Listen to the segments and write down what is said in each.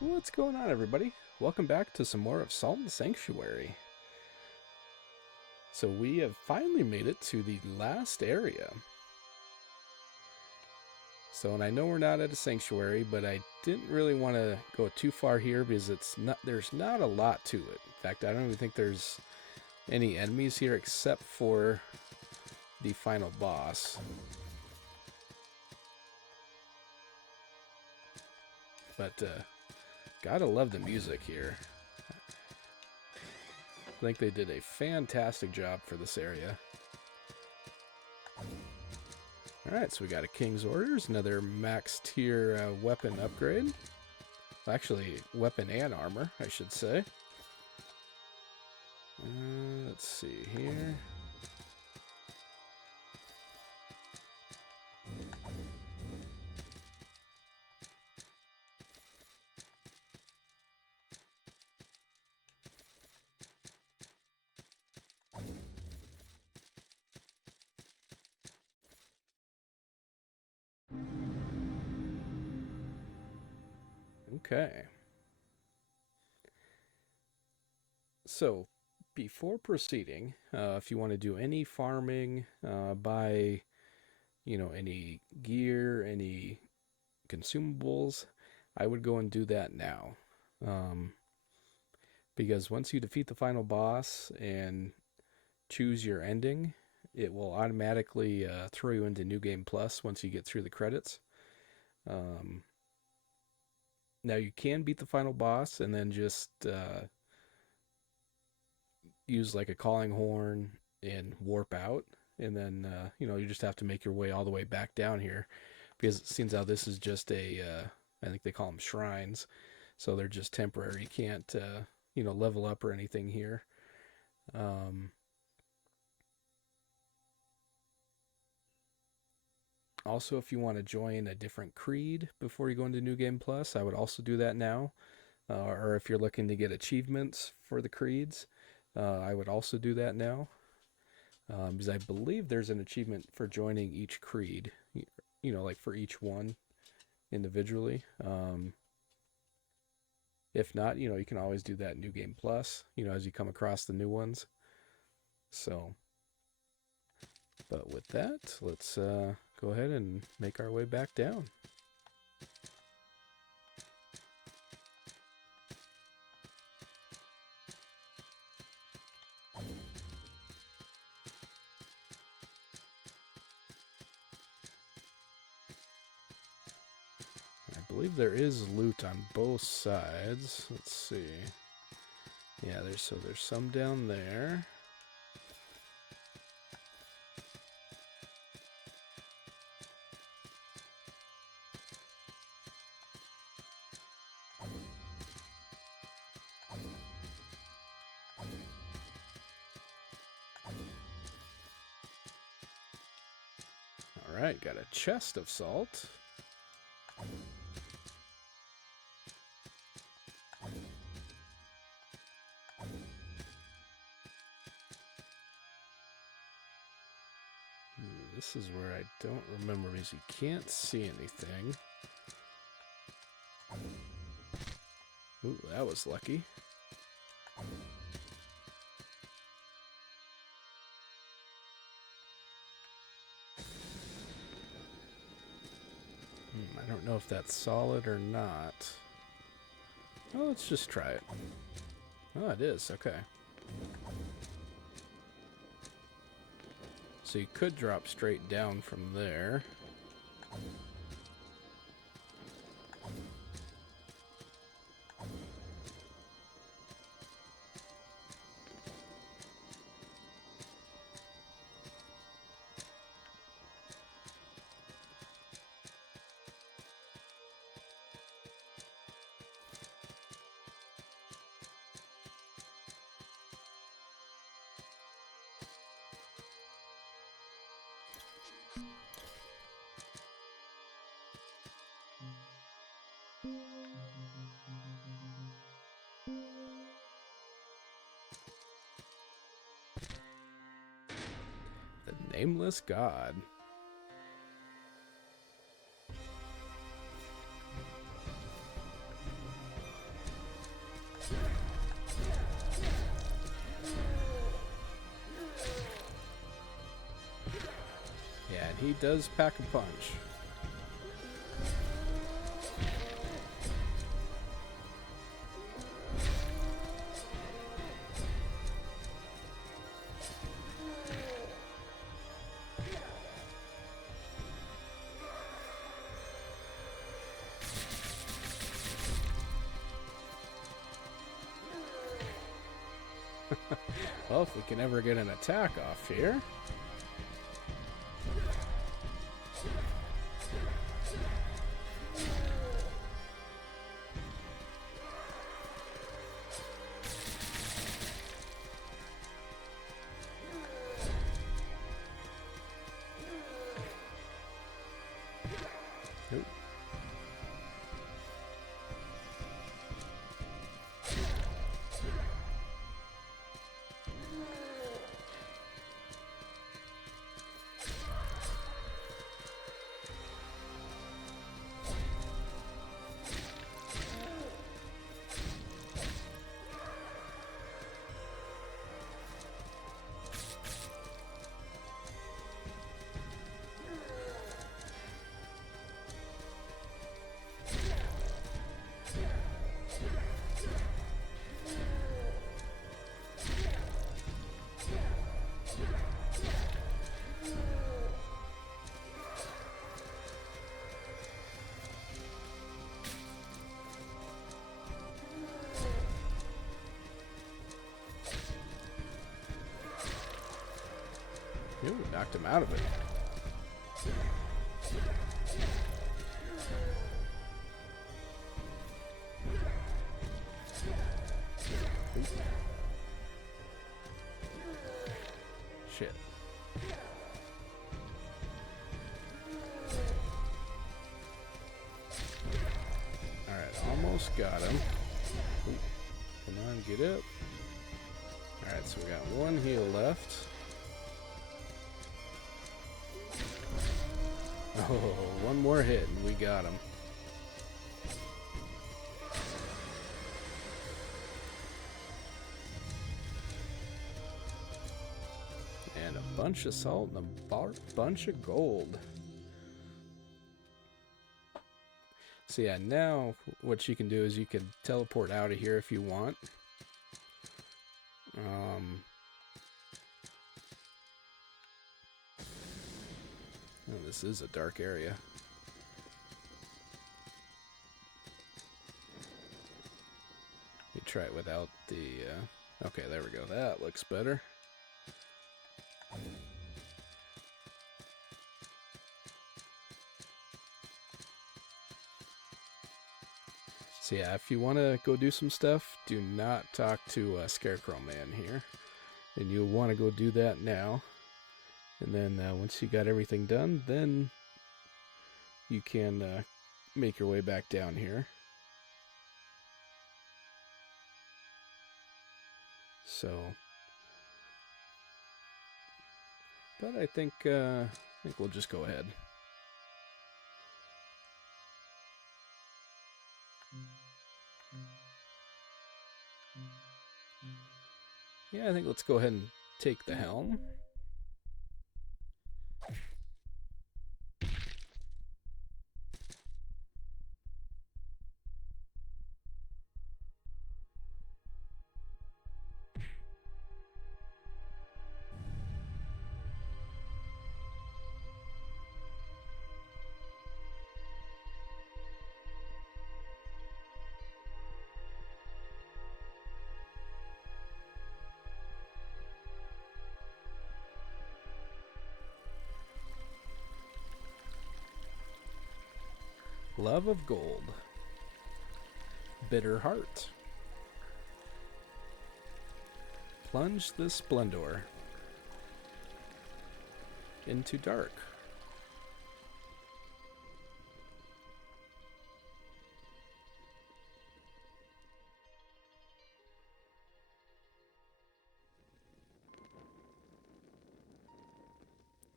What's going on, everybody? Welcome back to some more of Salt and Sanctuary. So we have finally made it to the last area. And I know we're not at a sanctuary, but I didn't really want to go too far here because there's not a lot to it. In fact, I don't even think there's any enemies here except for the final boss. But gotta love the music here. I think they did a fantastic job for this area. Alright, so we got a King's Orders, another max tier weapon upgrade. Well, actually, weapon and armor, I should say. Let's see here. Okay. So, before proceeding, if you want to do any farming, buy, any gear, any consumables, I would go and do that now. Um, because once you defeat the final boss and choose your ending, it will automatically throw you into New Game Plus once you get through the credits. Um, Now you can beat the final boss and then just use like a calling horn and warp out, and then you just have to make your way all the way back down here because it seems how this is just I think they call them shrines, so they're just temporary. You can't level up or anything here. Um, Also, if you want to join a different creed before you go into New Game Plus, I would also do that now. Or if you're looking to get achievements for the creeds, I would also do that now. Because I believe there's an achievement for joining each creed, like for each one individually. If not, you can always do that New Game Plus, as you come across the new ones. So, but with that, let's go ahead and make our way back down. I believe there is loot on both sides. Let's see. Yeah, there's some down there. Alright, got a chest of salt. This is where I don't remember because you can't see anything. Ooh, that was lucky. I don't know if that's solid or not. Well, let's just try it. Oh, it is. Okay. So you could drop straight down from there. The Nameless God. And he does pack a punch. Well, if we can ever get an attack off here. Nope. Ooh, knocked him out of it. Shit. Alright, almost got him. Ooh, come on, get up. Alright, so we got one heal left. Oh, one more hit and we got him. And a bunch of salt and a bunch of gold. So yeah, now what you can do is you can teleport out of here if you want. Oh, this is a dark area. You try it without the... okay, there we go. That looks better. So yeah, if you want to go do some stuff, do not talk to Scarecrow Man here. And you'll want to go do that now. And then once you got everything done, then you can make your way back down here. So, but I think we'll just go ahead. Yeah, I think let's go ahead and take the helm. Love of gold. Bitter heart. Plunge the splendor into dark.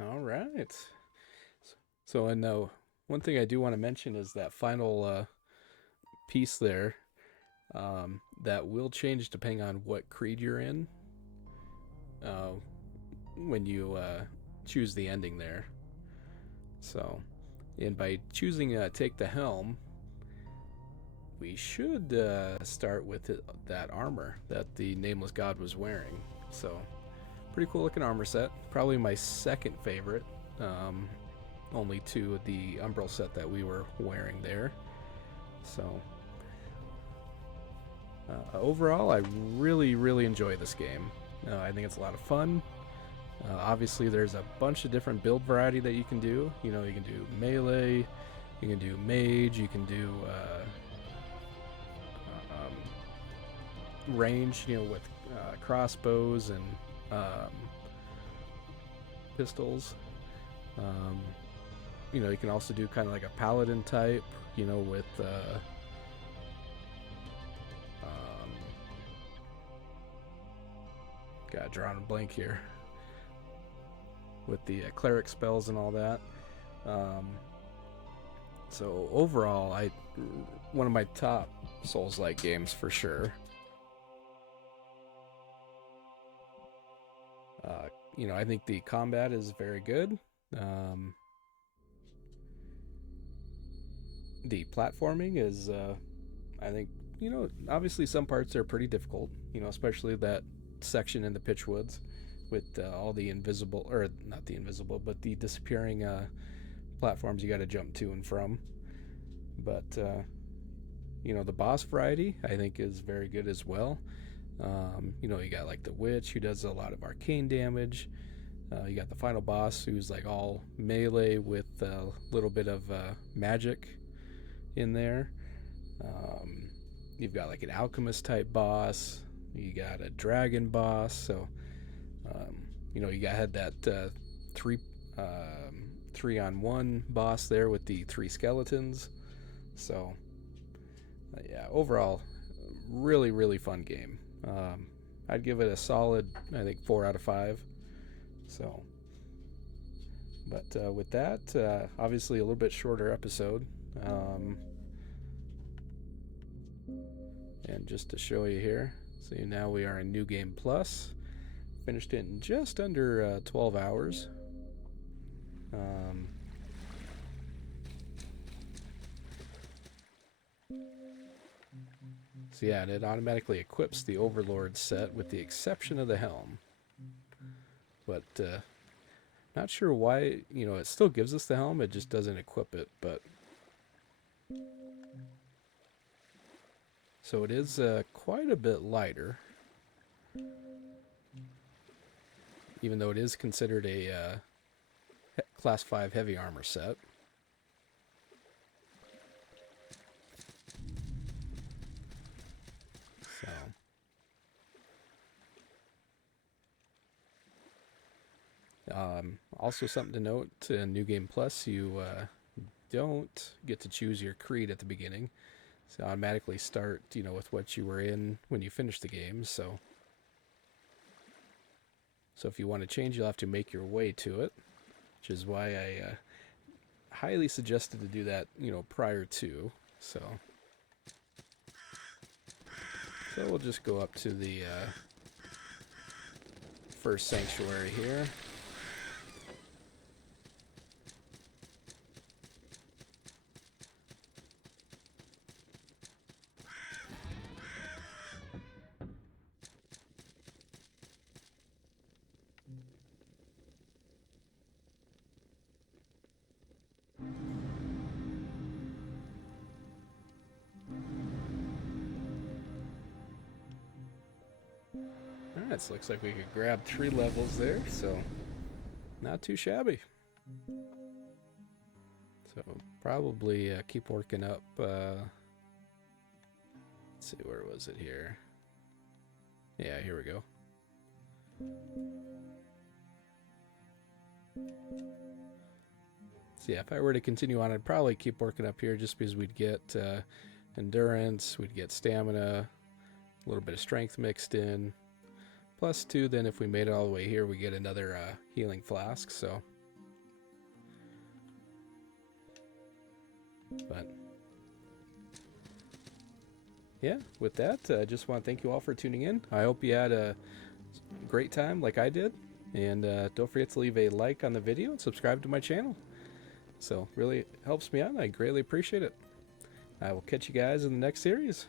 All right. So I know one thing I do want to mention is that final piece there that will change depending on what creed you're in when you choose the ending there. So, and by choosing take the helm, we should start with that armor that the nameless god was wearing. So, pretty cool looking armor set. Probably my second favorite, only to the umbral set that we were wearing there. So, overall, I really enjoy this game. I think it's a lot of fun. Obviously, there's a bunch of different build variety that you can do. You know, you can do melee, you can do mage, you can do range, you know, with crossbows and pistols. You know, you can also do kind of like a paladin type, you know, with got drawn a blank here with the cleric spells and all that. So overall, one of my top Souls-like games for sure. You know, I think the combat is very good. The platforming is, I think, you know, obviously some parts are pretty difficult, you know, especially that section in the Pitchwoods with all the invisible, or not the invisible, but the disappearing platforms you got to jump to and from. But, you know, the boss variety, I think, is very good as well. You know, you got like the witch who does a lot of arcane damage. You got the final boss who's like all melee with a little bit of magic in there. You've got like an alchemist type boss. You got a dragon boss. So, you know, had that 3-on-1 boss there with the 3 skeletons. So, yeah, overall, really fun game. I'd give it a solid, I think, 4 out of 5. So, but with that, obviously a little bit shorter episode. And just to show you here, so now we are in New Game Plus. Finished it in just under 12 hours. So yeah, and it automatically equips the Overlord set with the exception of the helm. But not sure why, you know, it still gives us the helm, it just doesn't equip it, but so it is quite a bit lighter, even though it is considered a Class 5 heavy armor set. So, also something to note, in New Game Plus, you don't get to choose your creed at the beginning. So automatically start, you know, with what you were in when you finish the game. So if you want to change, you'll have to make your way to it, which is why I highly suggested to do that, you know, prior to. So we'll just go up to the first sanctuary here. Alright, so looks like we could grab 3 levels there, so not too shabby. So probably keep working up, let's see, where was it here? Yeah, here we go. So yeah, if I were to continue on, I'd probably keep working up here just because we'd get endurance, we'd get stamina, a little bit of strength mixed in. Plus 2, then if we made it all the way here, we get another healing flask, so. But yeah, with that, I just want to thank you all for tuning in. I hope you had a great time like I did. And don't forget to leave a like on the video and subscribe to my channel. So really helps me out, and I greatly appreciate it. I will catch you guys in the next series.